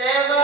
seven.